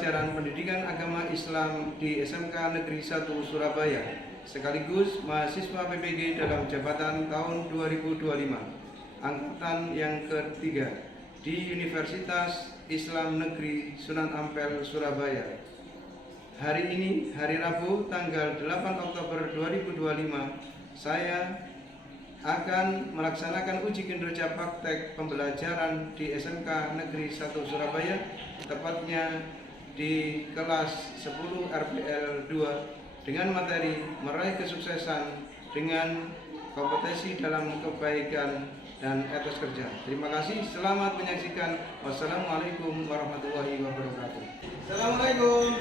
pelajaran pendidikan agama Islam di SMK Negeri 1 Surabaya, sekaligus mahasiswa PPG dalam jabatan tahun 2025, angkatan yang ketiga di Universitas Islam Negeri Sunan Ampel, Surabaya. Hari ini, hari Rabu, tanggal 8 Oktober 2025, saya akan melaksanakan uji kinerja praktek pembelajaran di SMK Negeri 1 Surabaya, tepatnya di kelas 10 RPL 2 dengan materi meraih kesuksesan dengan kompetensi dalam kebaikan dan etos kerja. Terima kasih, selamat menyaksikan. Wassalamualaikum warahmatullahi wabarakatuh. Assalamualaikum.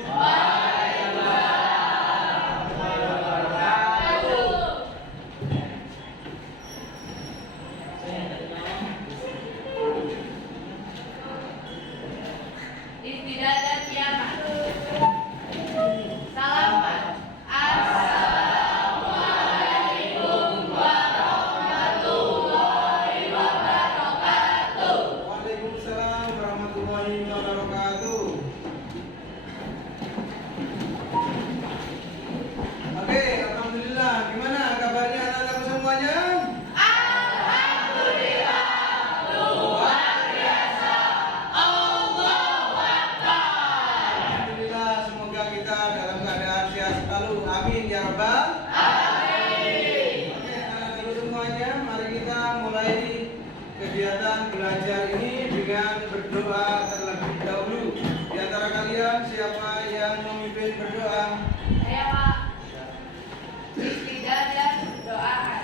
Amin ya Rabbal Alamin. Oke, anak-anak semuanya, mari kita mulai kegiatan belajar ini dengan berdoa terlebih dahulu. Di antara kalian siapa yang memimpin berdoa? Saya, Pak. Istidah dan doakan.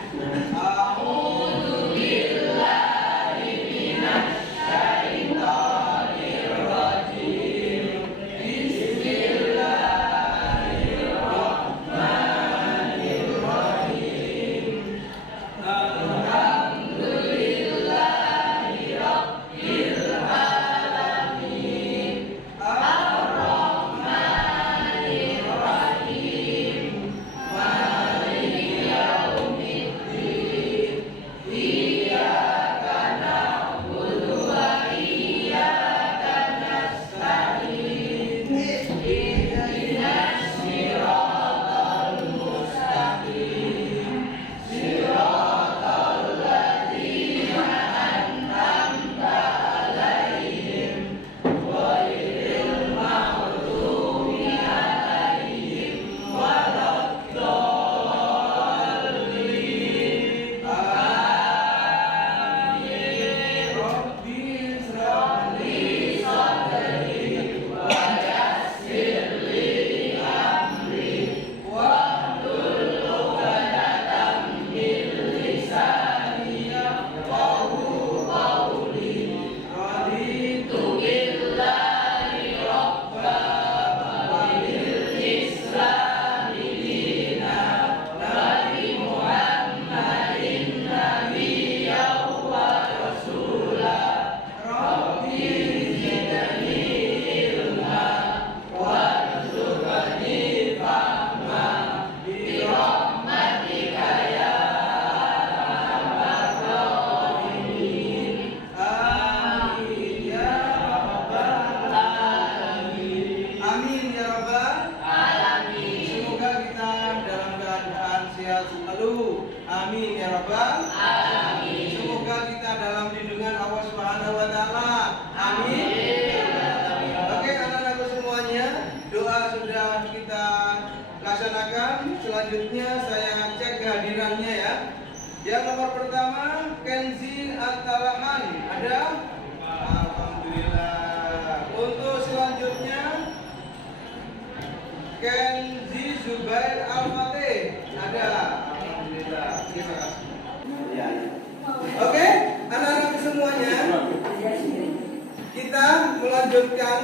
Amin ya Rabbal Alamin. Semoga kita dalam lindungan Allah Subhanahu wa taala. Amin. Oke, anak-anakku semuanya, doa sudah kita laksanakan. Selanjutnya saya cek kehadirannya ya. Yang nomor pertama, Kenzi Atalahan. Ada? Alhamdulillah. Untuk selanjutnya, Kenzi Zubair Al-Fatih. Ada? Alhamdulillah. Terima kasih. Oke, anak-anak semuanya, kita melanjutkan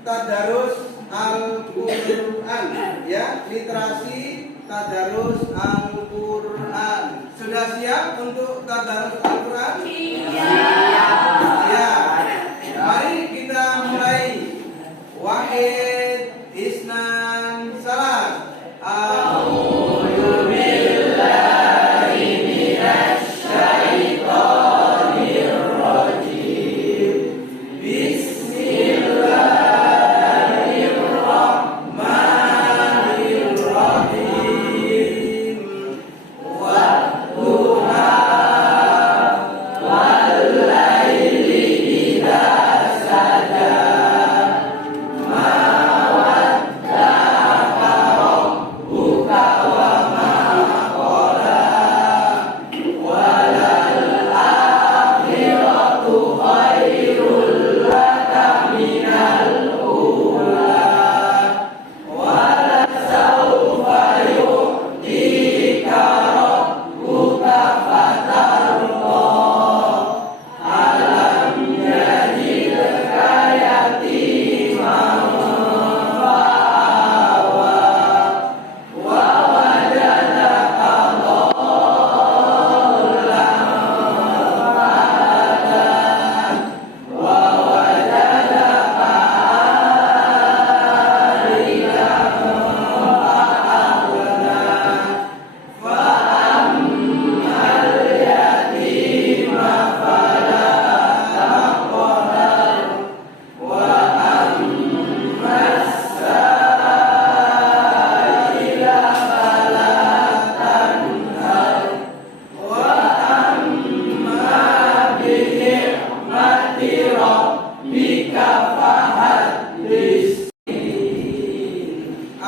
tadarus Al-Quran, ya, literasi tadarus Al-Quran. Sudah siap untuk tadarus Al-Quran? Iya. Mari kita mulai. Wahid, Isnan, Salat. Bismillahirrahmanirrahim.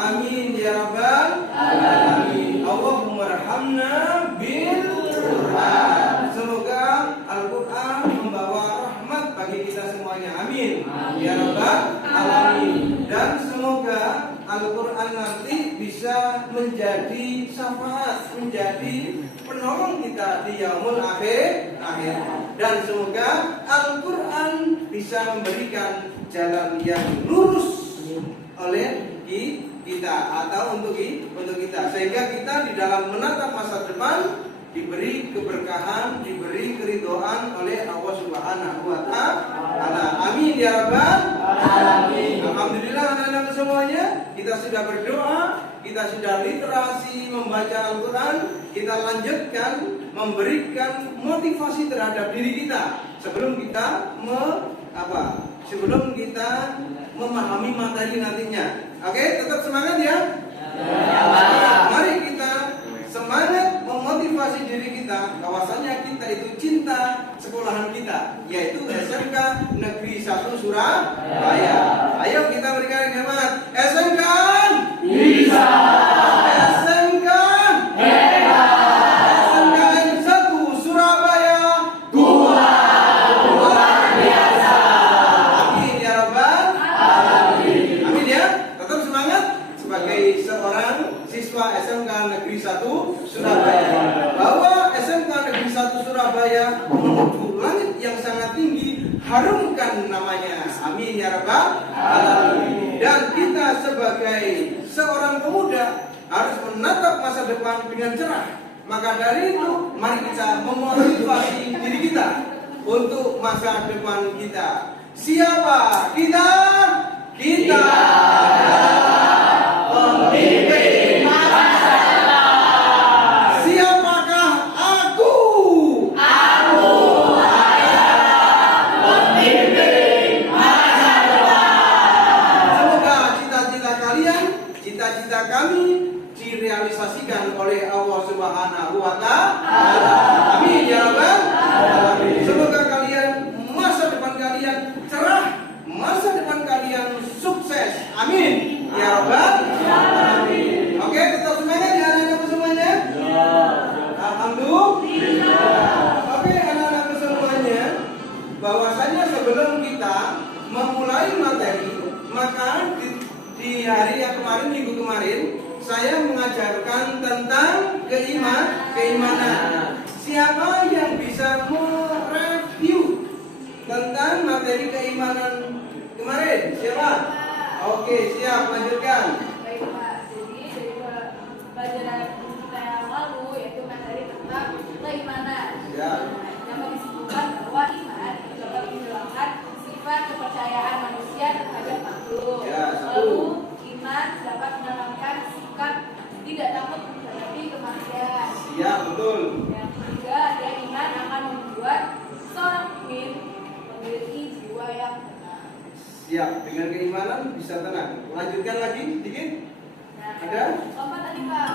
Amin ya rabbal alamin. Allahumma rahamna bil Quran. Semoga Al-Quran membawa rahmat bagi kita semuanya. Amin ya rabbal alamin. Dan semoga Al-Quran nanti bisa menjadi syafaat, menjadi penolong kita di yaumul akhir. Dan semoga Al-Quran bisa memberikan jalan yang lurus oleh kita atau untuk kita, sehingga kita di dalam menatap masa depan diberi keberkahan, diberi keridhaan oleh Allah Subhanahu wa taala. Amin ya rabbal alamin. Alhamdulillah anak-anak semuanya, kita sudah berdoa, kita sudah literasi membaca Al-Quran, kita lanjutkan memberikan motivasi terhadap diri kita sebelum kita memahami materi nantinya. Oke, tetap semangat ya. Mari kita semangat memotivasi diri kita bahwasanya kita itu cinta sekolahan kita, yaitu SMK Negeri 1 Surabaya. Ayo kita berikan semangat. SMK bisa. SMK hebat. SMK 1 Surabaya luar biasa. Amin ya rabbal alamin. Amin ya. Tetap semangat sebagai seorang siswa SMK Negeri 1 Surabaya, bahwa SMK Negeri 1 Surabaya menuju langit yang sangat tinggi, harumkan namanya. Amin ya rabbal alamin. Dan kita sebagai seorang pemuda harus menatap masa depan dengan cerah. Maka dari itu mari kita memotivasi diri kita untuk masa depan kita. Siapa kita? Kita pemimpin masa depan. Siapakah aku? Aku adalah pemimpin masa depan. Semoga cita-cita kalian, cita-cita kami direalisasikan oleh Allah Subhanahu wa taala. Amin ya rabbal alamin. Semoga kalian, masa depan kalian cerah, masa depan kalian sukses. Amin ya rabbal alamin. Oke, tetap semangat ya anak-anak semuanya. Alhamdulillah. Oke anak-anak semuanya, bahwasanya sebelum kita memulai materi, maka di hari yang kemarin, minggu kemarin, saya mengajarkan tentang keimanan. Siapa yang bisa mereview tentang materi keimanan kemarin? Siapa? Oke, siap, lanjutkan. Baik Pak, jadi dari pelajaran kita yang lalu yaitu materi tentang keimanan. Ya. Yang disebutkan bahwa iman dapat menjelaskan sifat kepercayaan manusia terhadap makhluk. Ya, satu. Lalu iman dapat menanamkan sikap tidak takut menghadapi kematian. Ya, betul. Yang ketiga, ada iman akan membuat seorang mukmin memiliki jiwa yang tenang. Siap, dengan keimanan bisa tenang. Lanjutkan lagi sedikit. Nah, Ada? keempat tadi Pak,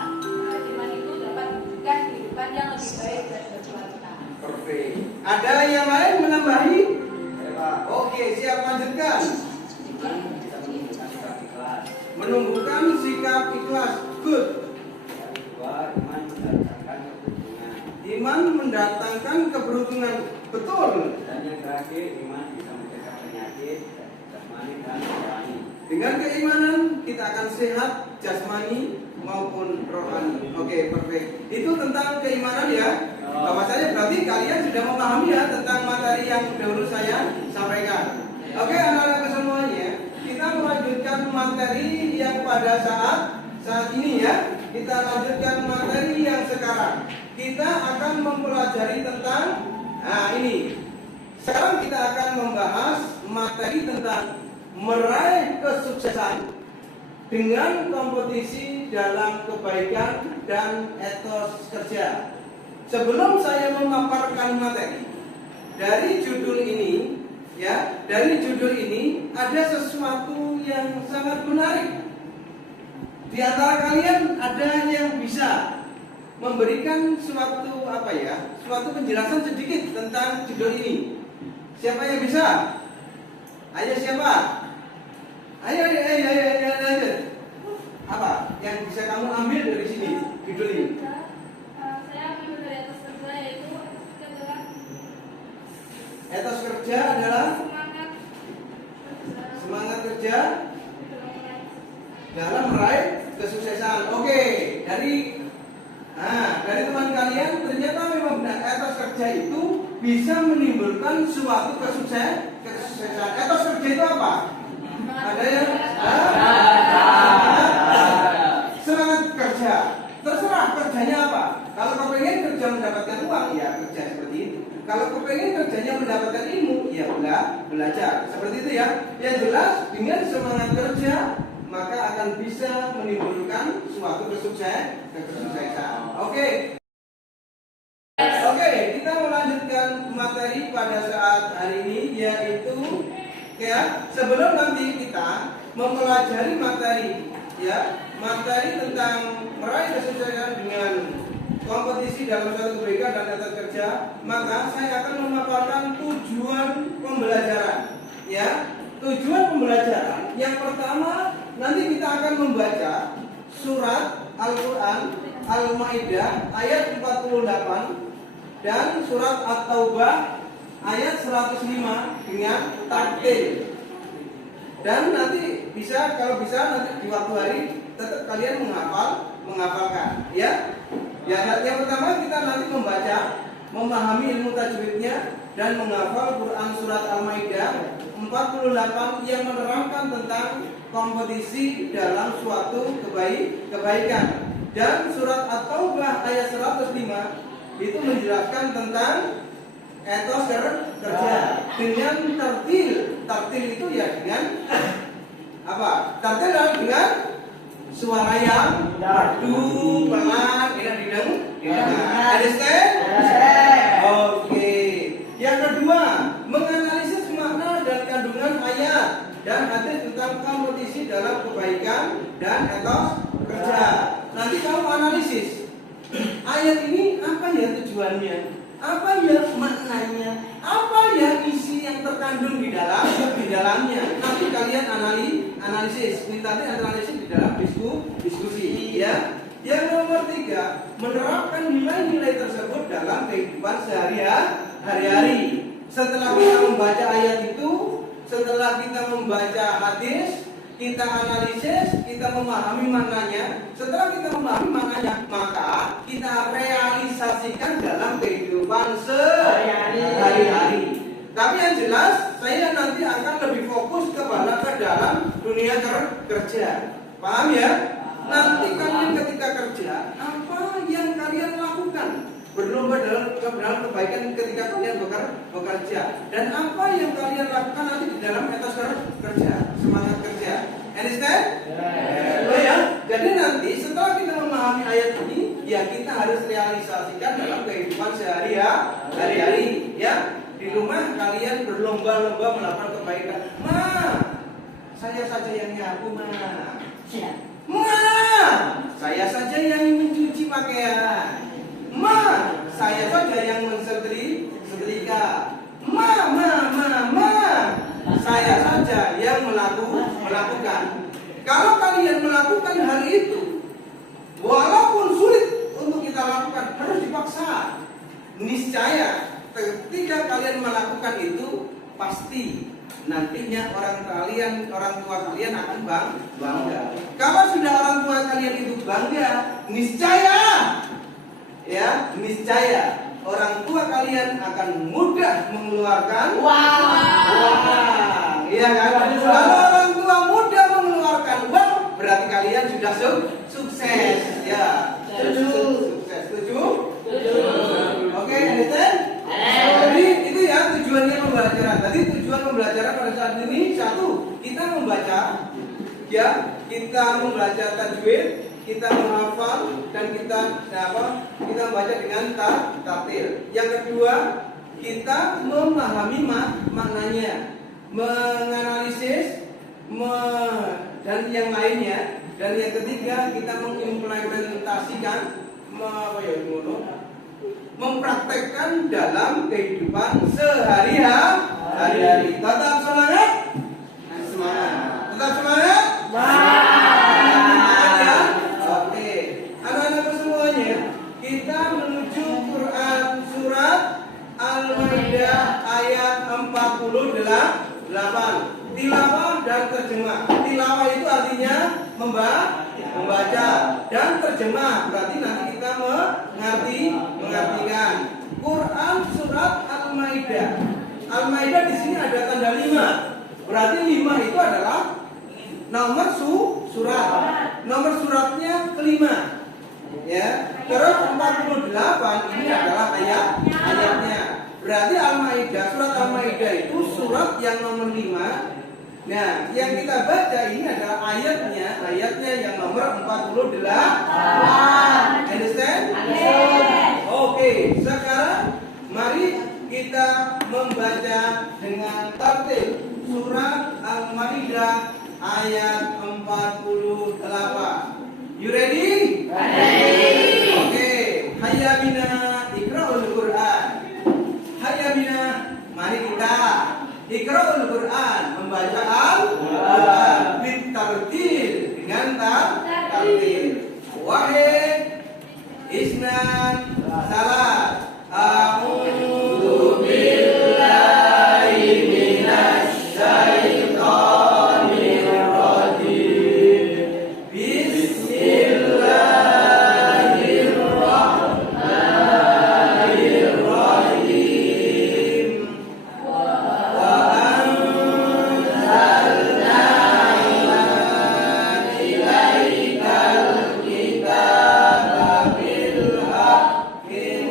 iman itu dapat memberikan kehidupan yang lebih baik dan berkualitas. Perfect. Ada yang lain menambahi? Oke, siap, lanjutkan. Menumbuhkan sikap ikhlas. Good. Iman mendatangkan keberuntungan. Betul. Dan yang terakhir, iman bisa mencegah penyakit jasmani dan rohani. Dengan keimanan kita akan sehat jasmani maupun rohani. Oke, perfect. Itu tentang keimanan ya. Bahwasanya berarti kalian sudah memahami ya tentang materi yang dahulu saya sampaikan. Oke, anak-anak semuanya, kita melanjutkan materi yang pada saat ini ya. Kita lanjutkan materi yang sekarang. Kita akan mempelajari tentang ini. Sekarang kita akan membahas materi tentang meraih kesuksesan dengan kompetisi dalam kebaikan dan etos kerja. Sebelum saya memaparkan materi, dari judul ini ada sesuatu yang sangat menarik. Di antara kalian ada yang bisa memberikan suatu penjelasan sedikit tentang judul ini. Siapa yang bisa? Ayo siapa? Ayo. Apa? adalah meraih kesuksesan. Oke, dari teman kalian ternyata memang benar etos kerja itu bisa menimbulkan suatu kesuksesan. Etos kerja itu apa? Ada yang semangat kerja. Terserah kerjanya apa. Kalau kau pengen kerja mendapatkan uang, ya kerja seperti itu. Kalau kau pengen kerjanya mendapatkan ilmu, ya belajar. Seperti itu ya. Yang jelas dengan semangat kerja maka akan bisa menimbulkan suatu kesuksesan. Oke, kita melanjutkan materi pada saat hari ini, yaitu ya sebelum nanti kita mempelajari materi tentang meraih kesuksesan dengan kompetisi dalam suatu kebaikan dan etos kerja, maka saya akan memaparkan tujuan pembelajaran. Ya, tujuan pembelajaran yang pertama, nanti kita akan membaca surat Al-Quran Al-Ma'idah ayat 48 dan surat At-Taubah ayat 105 dengan tartil. Dan nanti kalau bisa nanti di waktu hari tetap kalian menghafalkan ya. Yang pertama kita nanti memahami ilmu tajwidnya dan menghafal Quran surat Al-Maidah 48 yang menerangkan tentang kompetisi dalam suatu kebaikan. Dan surat At-Taubah ayat 105 itu menjelaskan tentang etos kerja dengan tartil. Tartil itu ya dengan apa? Tartil adalah dengan suara yang merdu, pelan, didengar. Understand? Oke. Yang kedua, menganalisis makna dan kandungan ayat dan hadis tentang kompetisi dalam kebaikan dan etos kerja. Nanti kamu analisis ayat ini apa ya tujuannya, apa ya maknanya, apa ya isi yang terkandung di dalamnya. Nanti kalian analisis, minta analisis di dalam diskusi ya. Yang nomor 3, menerapkan nilai-nilai tersebut dalam kehidupan sehari-hari. Setelah kita membaca ayat itu, setelah kita membaca hadis, kita analisis, kita memahami maknanya. Setelah kita memahami maknanya, maka kita realisasikan dalam kehidupan sehari-hari. Tapi yang jelas, saya nanti akan lebih fokus ke dalam dunia kerja. Paham ya? Nanti kalian ketika kerja, apa yang kalian lakukan? Berlomba dalam kebaikan ketika kalian bekerja. Dan apa yang kalian lakukan nanti di dalam etos kerja, semangat kerja. Understand? Oh ya. Jadi nanti setelah kita memahami ayat ini, ya kita harus realisasikan dalam kehidupan sehari-hari. Ya, di rumah kalian berlomba-lomba melakukan kebaikan. Saya saja yang nyapu, saya saja yang mencuci pakaian. Saya saja yang mensetrika. Saya saja yang melakukan. Kalau kalian melakukan hal itu, walaupun sulit untuk kita lakukan, harus dipaksa. Niscaya ketika kalian melakukan itu, pasti nantinya orang tua kalian akan bangga. Kalau sudah orang tua kalian itu bangga, niscaya orang tua kalian akan mudah mengeluarkan uang. Iya kan? Kalau orang tua mudah mengeluarkan uang, berarti kalian sudah sukses. Ya, sukses. Setuju? Oke, understand? Jadi itu ya tujuannya pembelajaran. Tadi tujuan pembelajaran pada saat ini satu, kita membaca tajwid, kita menghafal dan kita membaca dengan tartil. Yang kedua, kita memahami maknanya, menganalisis dan yang lainnya. Dan yang ketiga, kita mengimplementasikan, mempraktekkan dalam kehidupan sehari-hari. Tetap semangat. Tetap semangat. Oke, anak-anakku semuanya, kita menuju Quran surat Al-Maidah ayat 48. Tilawah dan terjemah. Tilawah itu artinya membaca. membaca dan terjemah. Berarti nanti kita mengartikan. Quran surat Al-Maidah. Al-Maidah di sini ada tanda 5. Berarti 5 itu adalah nomor surat. Nomor suratnya kelima. Ya. Terus 48 ini adalah ayatnya. Berarti Al-Maidah, surat Al-Maidah itu surat yang nomor 5. Nah, yang kita baca ini adalah ayatnya yang nomor 48. Understand? Oke, sekarang mari kita membaca dengan tartil surat Al-Maidah ayat 48. You ready? Oke, hayya bina iqra'ul Qur'an. Hayya bina, mari kita iqra'ul Qur'an, membaca Al-Qur'an bit tartil, dengan tartil. Wahid, isnan, salat. A'udzu billahi minasy syaithanir rajim. Bismillahirrahmanirrahim. Wa anzalna ilaikal kitaba bil haqqi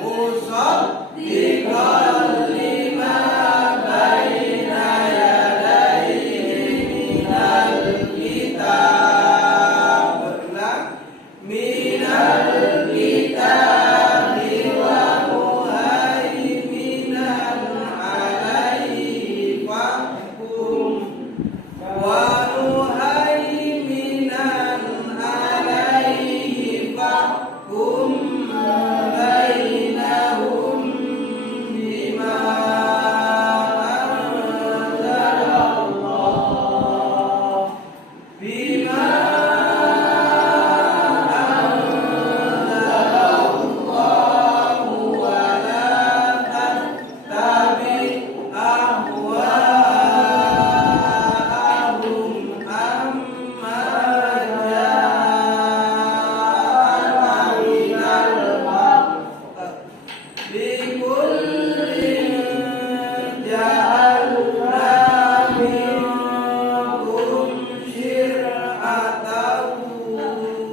musaddiqan lima baina yadayhi minal kitab. Berulang. Minal kitabi wa muhaiminan alaihi fahkum. Wa muhaiminan alaihi fahkum bainahum bima anzalallah. Bima anzalallahu wa la tattabi ahwa'ahum amma ja'aka minal haqq. Likullin ja'alna minkum syir'atan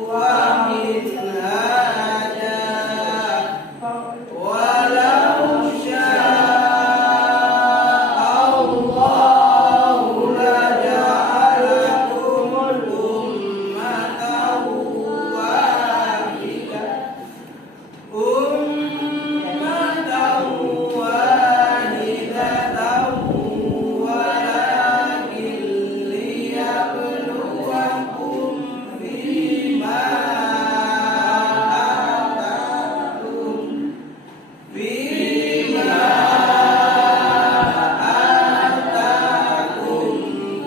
wa minhaja. Walau sya'allahu laja'alakum ummatan wahidah. Ummatan wahidatan walakin liyabluwakum fima atakum. Fima atakum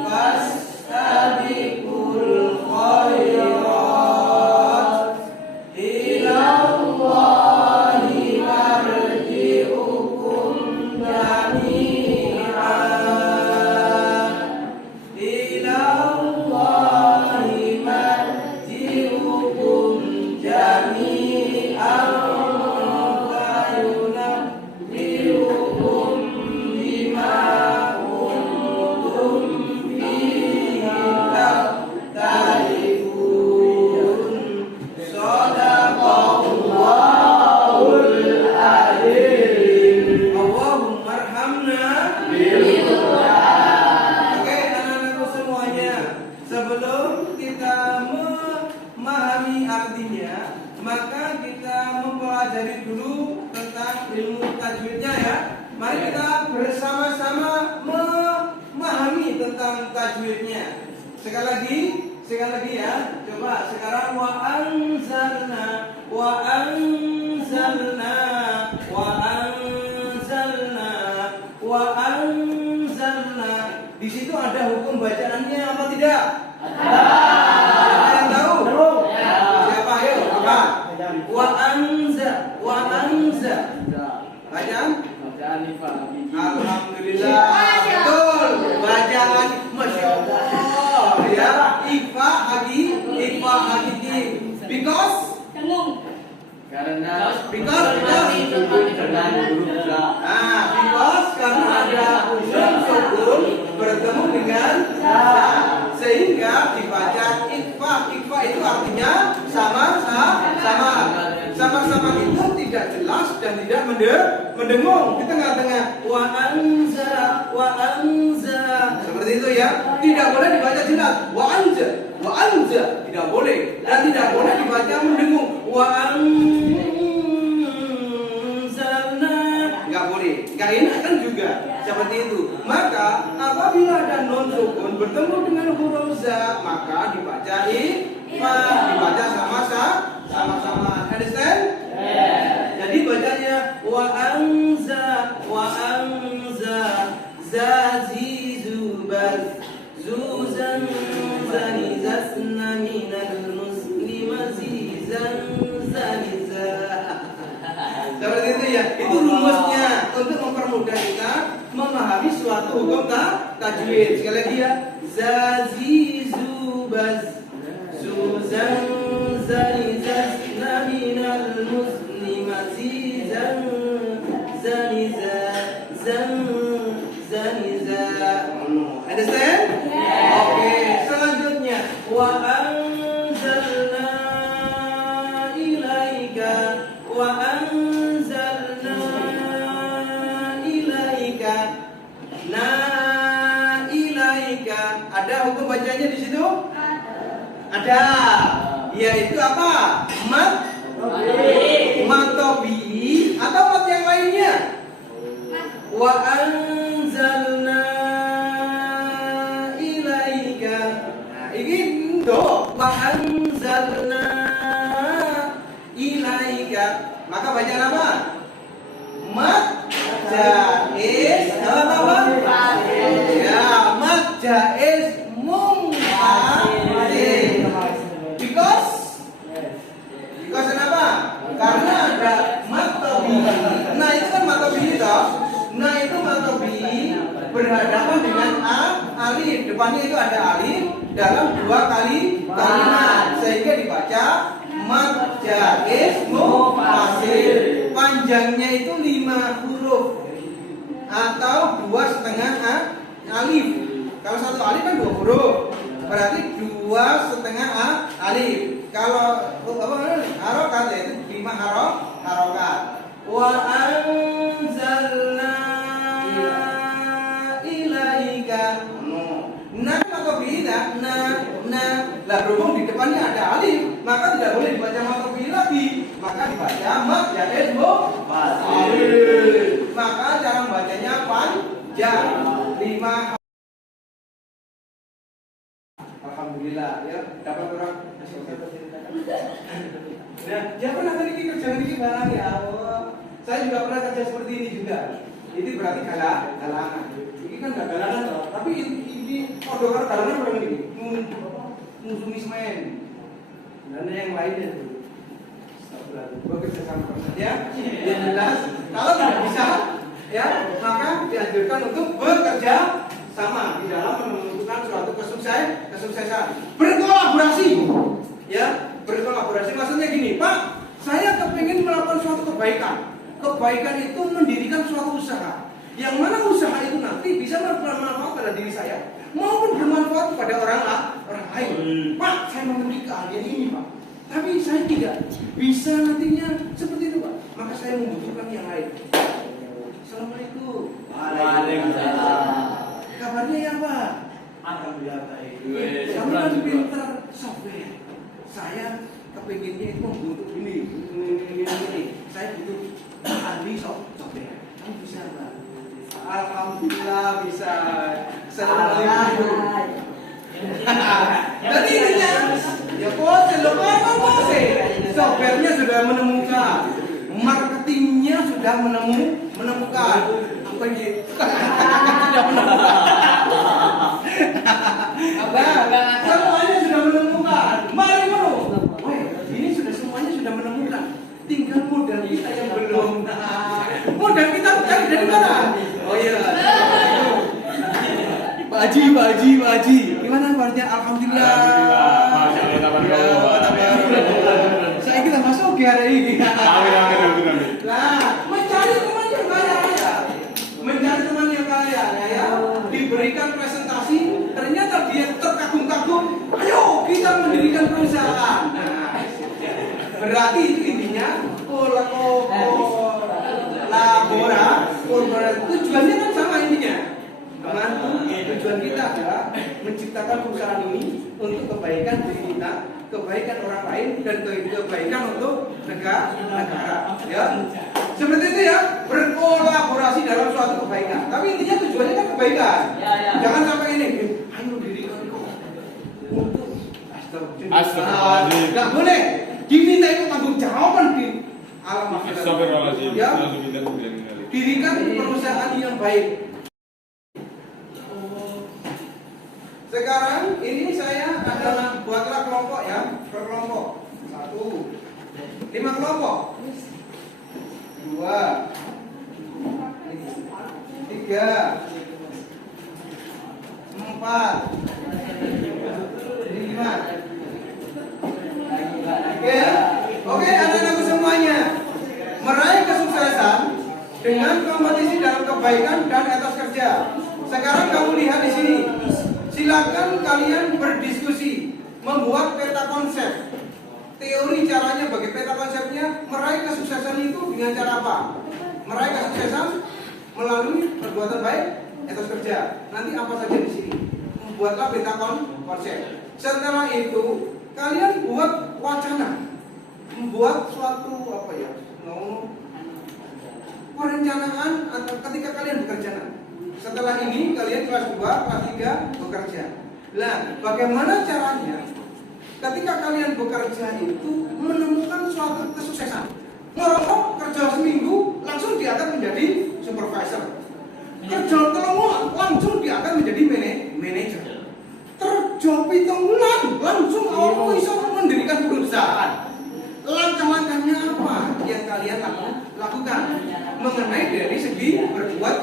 fastabiqul khairat. Ilallahi marji'ukum jami'an. Ilallahi marji'ukum jami'an. Fayunabbi'ukum bima kuntum fihi takhtalifun. Shadaqallahul adzim. Allahumma arhamna bil Qur'an. Oke, anak-anakku semuanya, sebelum kita memahami artinya, maka kita mempelajari dulu tentang ilmu tajwidnya ya. Mari kita bersama-sama memahami tentang tajwidnya. Sekali lagi ya. Coba sekarang wa anzalna. Di situ ada hukum bacaannya apa tidak? Ada yang tahu? Siapa? Ayo, apa? Wa anza. Bacaan? Alhamdulillah. Betul. Baca bertemu dengan za, sehingga dibaca ikfa. Ikfa itu artinya sama-sama itu tidak jelas dan tidak mendengung di tengah-tengah. Wa anza seperti itu ya, tidak boleh dibaca jelas. Wa anza tidak boleh, dan tidak boleh dibaca mendengung. Wa anzalna nggak boleh, nggak enak kan juga seperti itu. Maka apabila ada nun sukun bertemu dengan huruf za, maka dibaca ikfa, dibaca sama-sama. Understand? Jadi bacanya wa anza zazizubaz zuzan zanizasna minal muslimazizan zaniza. Seperti itu ya. Itu rumusnya untuk mempermudah kita memahami suatu hukum tajwid. Sekali lagi ya. Zazizubaz zuzan zanizasna minal muslimazizan zaniza zaniza. Understand? Oke, selanjutnya wa anzalna ilaika ilaika. Ada hukum bacanya di situ? Ada. Yaitu apa? Matobi atau mat yang lainnya? Wa anzalna ilaika. Nah, ini do. Wa anzalna ilaika. Maka baca apa? Mat jaiz apa? Ya, mat jaiz munfasil. Because kenapa? Karena ada matobi. Nah itu kan matobi toh. Nah itu matobi berhadapan dengan alif. Depannya itu ada alif dalam dua kali kalimat, sehingga dibaca mat jaiz munfasil. Panjangnya itu 5 huruf atau 2,5 alif. Kalau satu alif kan 2 huruf, berarti 2,5 alif. Kalau harokat itu 5 harokat. Wa anzalna ilaika. Nah atau bila lah berhubung di depannya ada alif, maka tidak boleh dibaca matobi lagi, maka dibaca mat jaiz munfasil. Maka cara bacanya panjang 5. Alhamdulillah ya, dapat orang. Nah, dia pernah tadi kerja ini barang ya Allah. Saya juga pernah kerja seperti ini juga. Ini berarti galangan. Ini kan gak galangan toh, tapi ini odor galangan orang ini. Musuh mismen. Dan yang lainnya tuh. Bekerja sama ya. Yang jelas, kalau tidak bisa ya, maka dianjurkan untuk bekerja sama di dalam menentukan suatu kesuksesan. Berkolaborasi. Ya, berkolaborasi maksudnya gini, Pak, saya kepingin melakukan suatu kebaikan. Kebaikan itu mendirikan suatu usaha. Yang mana usaha itu nanti bisa bermanfaat pada diri saya maupun bermanfaat kepada orang lain. Pak, saya memiliki keahlian ini, Pak. Tapi saya tidak bisa nantinya seperti itu, Pak. Maka saya membutuhkan yang lain. Assalamualaikum. Waalaikumsalam. Kabarnya ya, Pak? Alhamdulillah baik. Kamu kan pintar software. Saya kepinginnya itu membutuh ini. Saya butuh ahli software. Kamu bisa, Pak? Alhamdulillah bisa. Assalamualaikum. Jadi intinya, ya pose, softwarenya sudah menemukan, marketingnya sudah menemukan, apa ini? Tidak menemukan. Semuanya sudah menemukan. Mari bro. Ini semuanya sudah menemukan. Tinggal modal kita yang belum. Modal kita cari dari mana? Oh iya. Pak Haji. Gimana kabarnya? Alhamdulillah. Masya Allah. Saya kita masuk ke hari ini. Amin. Nah, mencari teman yang kaya. Mencari teman yang kaya, ya. Di diberikan presentasi, ternyata dia terkagum-kagum. Ayo kita mendirikan perusahaan. Nah, berarti itu intinya kolaborasi. Tujuannya kan sama intinya. Tujuan kita adalah menciptakan perusahaan ini untuk kebaikan diri kita, kebaikan orang lain, dan kebaikan untuk negara. Ya, seperti itu ya, berkolaborasi dalam suatu kebaikan. Tapi intinya tujuannya kan kebaikan. Jangan sampai ini, ayo dirikan untuk Astagfirullahaladzim. nggak boleh diminta itu tanggung jawaban di alam akhirat. Astagfirullahaladzim. Ya, Lalu kita bilang kali. dirikan perusahaan yang baik. Sekarang ini saya adalah buatlah kelompok ya, per kelompok. 1, 5 kelompok. 2, 3, 4, 5. Oke, anak-anakku semuanya, meraih kesuksesan dengan kompetisi dalam kebaikan dan etos kerja. Sekarang kamu lihat di sini. Silakan kalian berdiskusi, membuat peta konsep. Teori caranya bagi peta konsepnya, meraih kesuksesan itu dengan cara apa? Meraih kesuksesan melalui perbuatan baik, etos kerja. Nanti apa saja di sini? Membuatlah peta konsep. Setelah itu, kalian buat wacana, membuat suatu perencanaan ketika kalian bekerja. Setelah ini kalian kelas 2, kelas 3 bekerja. Nah, bagaimana caranya ketika kalian bekerja itu menemukan suatu kesuksesan? Merokok kerja seminggu langsung diangkat menjadi supervisor. Kerja telungan langsung diangkat menjadi manajer. Kerja pitungan langsung awak bisa mendirikan perusahaan. Langkah-langkahnya apa yang kalian lakukan mengenai dari segi berbuat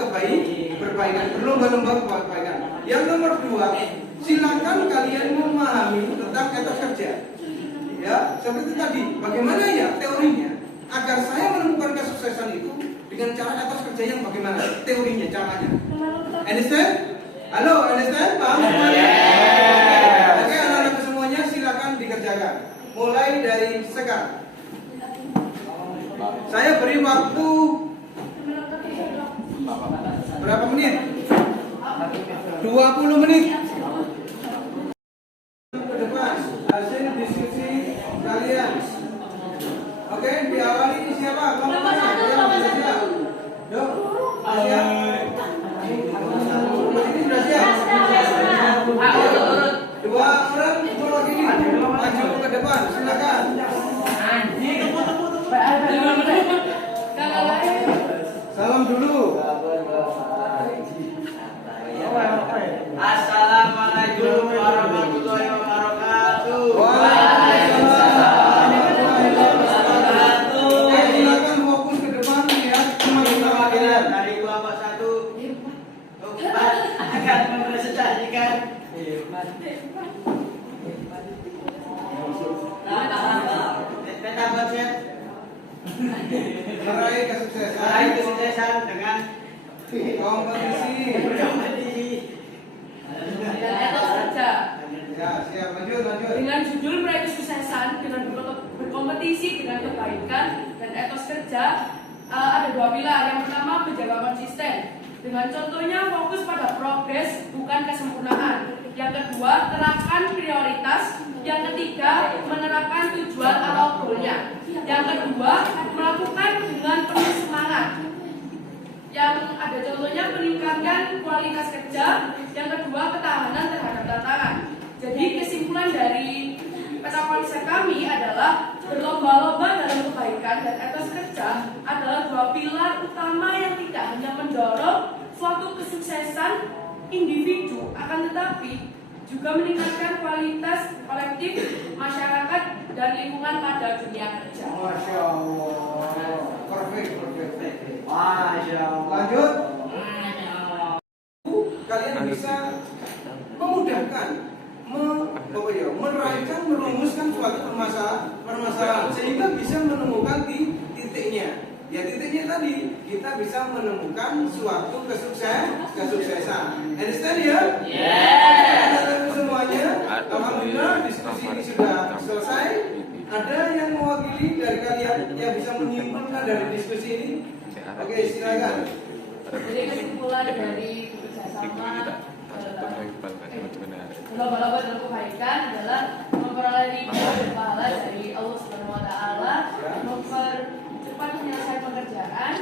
perbaikan, berlomba-lomba kebaikan. Yang nomor 2, silakan kalian memahami tentang etos kerja. Ya, seperti tadi, bagaimana ya teorinya agar saya menemukan kesuksesan itu dengan cara etos kerja yang bagaimana? Teorinya, caranya. Understand? Halo, understand? Paham semuanya? Oke, anak-anak semuanya silakan dikerjakan. Mulai dari sekarang. Saya beri waktu berapa menit? 20 menit. Ke depan hasil diskusi kalian. Oke, diawali siapa? Kelompok mana? Yang bisa siap? Yuk, siap. Ini sudah siap. 2 orang kelompok ini maju ke depan, silakan. Salam dulu. Assalamualaikum warahmatullahi wabarakatuh. Waalaikumsalam warahmatullahi wabarakatuh. Silakan fokus ke depan lihat teman-teman kalian. Dari kelompok 1 4 akan mempresentasikan peta konsep Meraih kesuksesan dengan kompetisi. Dan etos kerja. Ya, siap, lanjut. Dengan judul meraih kesuksesan dengan berkompetisi dengan kebaikan dan etos kerja, ada 2 pilar. Yang pertama, menjaga konsisten. Dengan contohnya fokus pada progres bukan kesempurnaan. Yang kedua, terapkan prioritas. Yang ketiga, menerapkan tujuan atau goalnya. Yang kedua, melakukan dengan penuh semangat. Yang ada contohnya meningkatkan kualitas kerja. Yang kedua, ketahanan terhadap tantangan. Jadi kesimpulan dari peta konsep kami adalah berlomba-lomba dalam kebaikan dan etos kerja adalah 2 pilar utama yang tidak hanya mendorong suatu kesuksesan individu, akan tetapi juga meningkatkan kualitas kolektif, masyarakat, dan lingkungan pada dunia kerja. Masya Allah. Perfect. Masya Allah. Lanjut. Kalian bisa memudahkan, merumuskan suatu permasalahan sehingga bisa menemukan titiknya. Ya titiknya tadi kita bisa menemukan suatu kesuksesan. Understand ya? Oke, semuanya. Alhamdulillah diskusi ini sudah selesai. Ada yang mewakili dari kalian yang bisa menyimpulkan dari diskusi ini? Oke, silakan. Jadi kesimpulan dari kerjasama lomba-lomba dalam kebaikan adalah memperoleh ridho dan pahala dari Allah Subhanahu Wa Taala, mempercepat penyelesaian pekerjaan,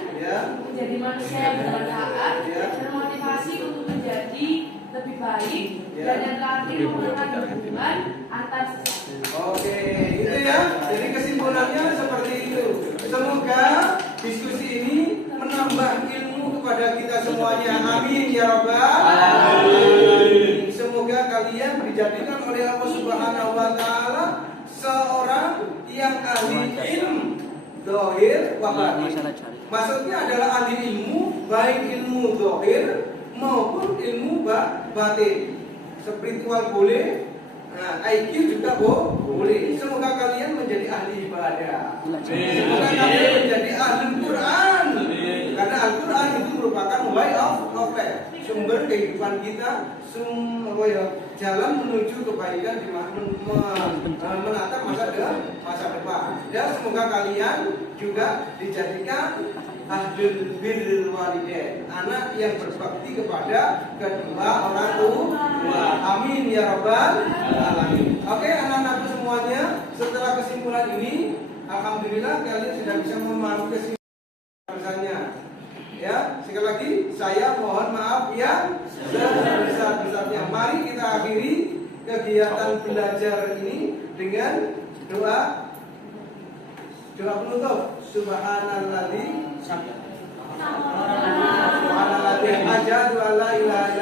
menjadi manusia yang bermanfaat, dan motivasi untuk menjadi lebih baik, dan yang terakhir memperkuat hubungan antar sesama. Oke, itu ya. Jadi kesimpulannya seperti itu. Semoga diskusi ini menambah ilmu kepada kita semuanya. Amin ya rabbal alamin. Semoga kalian dijadikan oleh Allah Subhanahu wa taala seorang yang ahli ilmu zahir wa batin. Maksudnya adalah ahli ilmu, baik ilmu zahir maupun ilmu batin. Spiritual boleh, IQ juga boleh. Semoga kalian menjadi ahli ibadah. Semoga kalian menjadi ahli Quran. Karena Al-Quran itu merupakan way of life, sumber kehidupan kita, jalan menuju kebaikan di menatap masa depan. Dan semoga kalian juga dijadikan ahlul birrul walidain, anak yang berbakti kepada kedua orang tua. Amin ya rabbal alamin. Oke, anak-anakku semuanya, setelah kesimpulan ini, alhamdulillah kalian sudah bisa memahami kesimpulannya. Ya, sekali lagi saya mohon maaf yang sebesar-besarnya. Mari kita akhiri kegiatan belajar ini dengan doa penutup. Subhanalladzi asyhadu an la ilaha